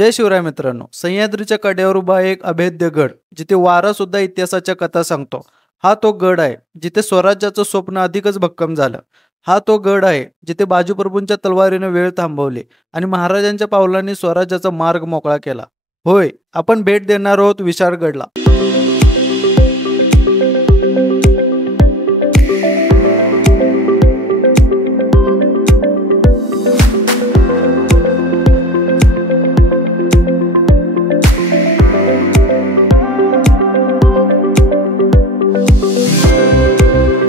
जय शिवराय मित्रांनो. सह्याद्रीच्या कड्यावर उभा एक अभेद्य गड, जिथे वारा सुद्धा इतिहासाच्या कथा सांगतो. हा तो गड आहे जिथे स्वराज्याचं स्वप्न अधिकच भक्कम झालं. हा तो गड आहे जिथे बाजीप्रभूंच्या तलवारीने वेळ थांबवली आणि महाराजांच्या पावलांनी स्वराज्याचा मार्ग मोकळा केला. होय, आपण भेट देणार आहोत विशाळगडला.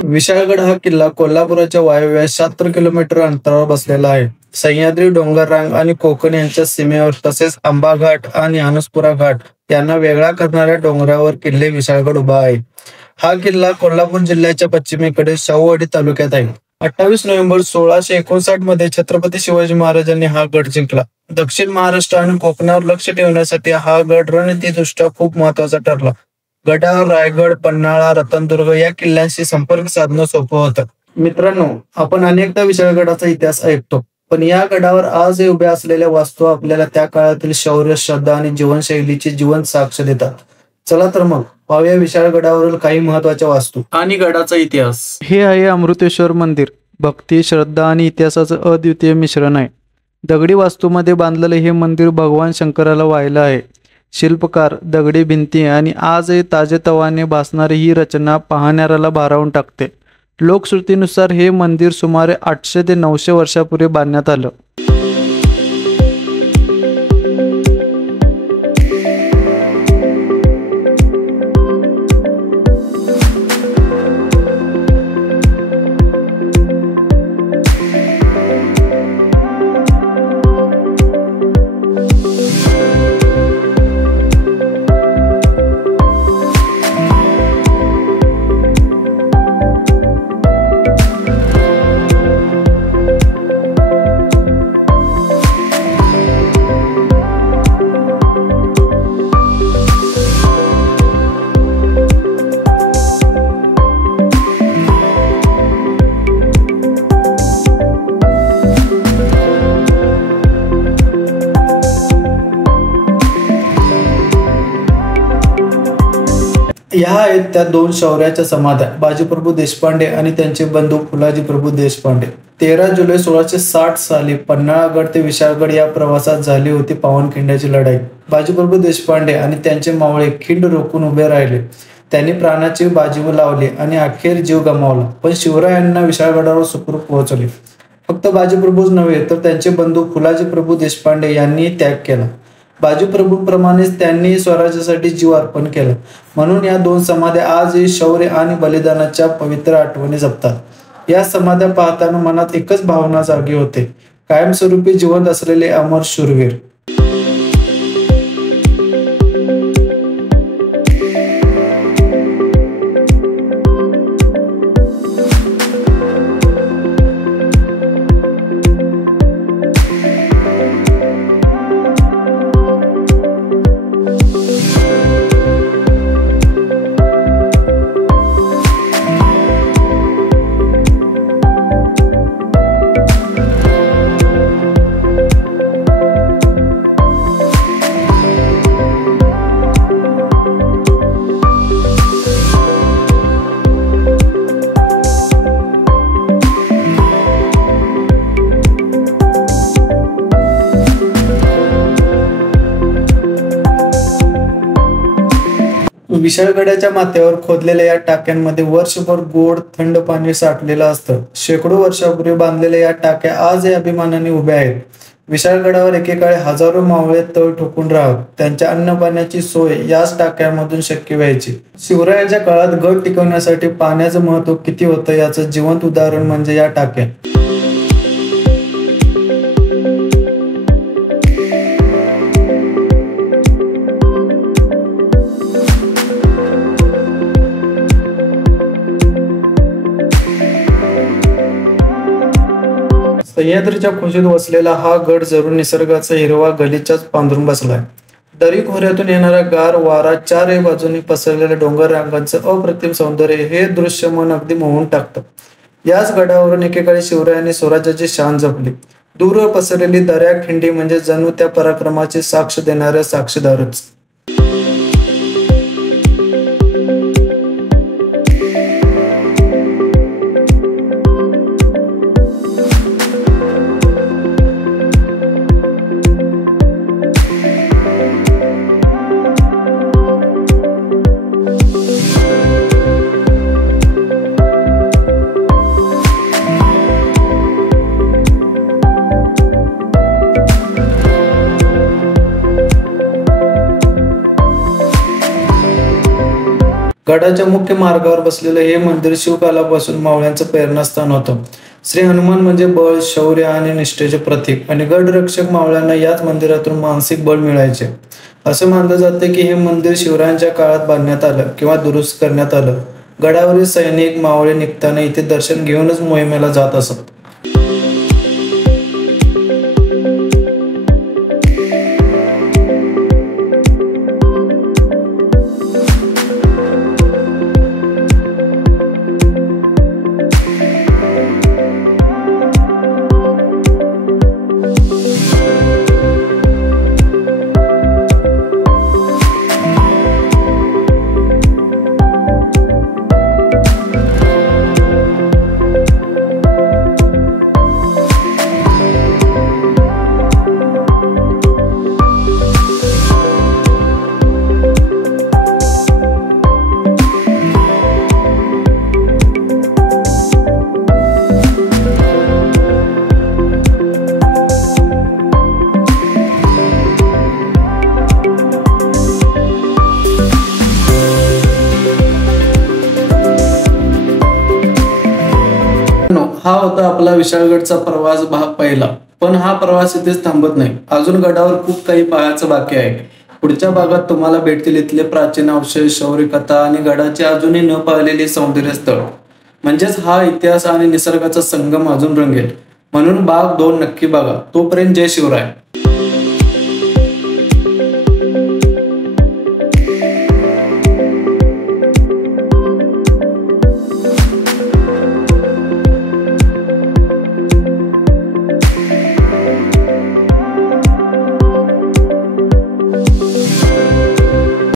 विशाळगड हा किल्ला कोल्हापुराच्या वायव्य 76 किलोमीटर अंतरावर बसलेला आहे. सह्याद्री डोंगररांग आणि कोकण यांच्या सीमेवर, तसेच आंबा घाट आणि अनसपुरा घाट यांना वेगळा करणाऱ्या डोंगरावर किल्ले विशाळगड उभा आहे. हा किल्ला कोल्हापूर जिल्ह्याच्या पश्चिमेकडे शाहूवाडी तालुक्यात आहे. 28 नोव्हेंबर 1659 मध्ये छत्रपती शिवाजी महाराजांनी हा गड जिंकला. दक्षिण महाराष्ट्र आणि कोकणावर लक्ष ठेवण्यासाठी हा गड रणनीतिदृष्ट्या खूप महत्वाचा ठरला. गडावर रायगड, पन्हाळा, रतनदुर्ग या किल्ल्यांशी संपर्क साधणं सोपं होतं. मित्रांनो, आपण अनेकदा विशाळगडाचा इतिहास ऐकतो, पण या गडावर आजही उभ्या असलेल्या वास्तू आपल्याला त्या काळातील शौर्य, श्रद्धा आणि जीवनशैलीची जिवंत साक्ष देतात. चला तर मग पाहूया विशाळगडावरील काही महत्वाच्या वास्तू आणि गडाचा इतिहास. हे आहे अमृतेश्वर मंदिर. भक्ती, श्रद्धा आणि इतिहासाचं अद्वितीय मिश्रण आहे. दगडी वास्तूमध्ये बांधलेले हे मंदिर भगवान शंकराला वाहिलं आहे. शिल्पकार, दगडी भिंती आणि आजही ताजेतवाने भासणारी ही रचना पाहणाऱ्याला भारावून टाकते. लोकश्रुतीनुसार हे मंदिर सुमारे 800 ते 900 वर्षापूर्वी बांधण्यात आलं. ह्या आहेत त्या दोन शौर्याच्या समाध्या, बाजीप्रभू देशपांडे आणि त्यांचे बंधू फुलाजीप्रभू देशपांडे. 13 जुलै 1660 साली पन्हाळागड ते विशाळगड या प्रवासात झाली होती पावनखिंड्याची लढाई. बाजीप्रभू देशपांडे आणि त्यांचे मावळे खिंड रोखून उभे राहिले. त्यांनी प्राणाची बाजी लावली आणि अखेर जीव गमावला, पण शिवरायांना विशाळगडावर सुखरूप पोहोचवले. फक्त बाजीप्रभूच नव्हे, तर त्यांचे बंधू फुलाजीप्रभू देशपांडे यांनी त्याग केला. बाजीप्रभूंप्रमाणेच त्यांनी स्वराज्यासाठी जीव अर्पण केला. म्हणून या दोन समाध्या आजही शौर्य आणि बलिदानाच्या पवित्र आठवणी जपतात. या समाध्या पाहताना मनात एकच भावना जागी होते, कायमस्वरूपी जिवंत असलेले अमर शूरवीर. विशाळगडाच्या माथ्यावर खोदलेल्या या टाक्यांमध्ये वर्षभर गोड थंड पाणी साठलेलं असतं. शेकडो वर्षापूर्वी बांधलेल्या या टाक्या आजही अभिमानाने उभ्या आहेत. विशाळगडावर एकेकाळी हजारो मावळे तळ ठोकून राहत. त्यांच्या अन्न पाण्याची सोय याच टाक्यांमधून शक्य व्हायची. शिवरायांच्या काळात गड टिकवण्यासाठी पाण्याचं महत्व किती होतं याचं जिवंत उदाहरण म्हणजे या टाक्या. सह्याद्रीच्या कुशीत वसलेला हा गड जरूर निसर्गाचा हिरवा गलिचाच पांघरून बसलाय. दरी खोऱ्यातून येणारा गार वारा, चारही बाजूनी पसरलेल्या डोंगर रांगांचं अप्रतिम सौंदर्य हे दृश्य मन अगदी मोहून टाकतं. याच गडावरून एकेकाळी शिवरायांनी स्वराज्याची शान जपली. दूर पसरलेली दर्याखिंडी म्हणजे जणू त्या पराक्रमाची साक्ष देणाऱ्या साक्षीदारच. गडाच्या मुख्य मार्गावर बसलेलं हे मंदिर शिवकालापासून मावळ्यांचं प्रेरणास्थान होतं. श्री हनुमान म्हणजे बळ, शौर्य आणि निष्ठेचे प्रतीक आणि गडरक्षक मावळ्यांना याच मंदिरातून मानसिक बळ मिळायचे. असं मानलं जातं की हे मंदिर शिवरायांच्या काळात बांधण्यात आलं किंवा दुरुस्त करण्यात आलं. गडावरील सैनिक मावळे निघताना इथे दर्शन घेऊनच मोहिमेला जात असत. हा होता आपला विशाळगडचा प्रवास भाग पहिला. पण हा प्रवास इथेच थांबत नाही. अजून गडावर खूप काही पाहायचं बाकी आहे. पुढच्या भागात तुम्हाला भेटतील इथले प्राचीन अवशेष, शौर्य कथा आणि गडाची अजूनही न पाहिलेली सौंदर्य स्थळ. म्हणजेच हा इतिहास आणि निसर्गाचा संगम अजून रंगेल. म्हणून भाग 2 नक्की बघा. तोपर्यंत जय शिवराय.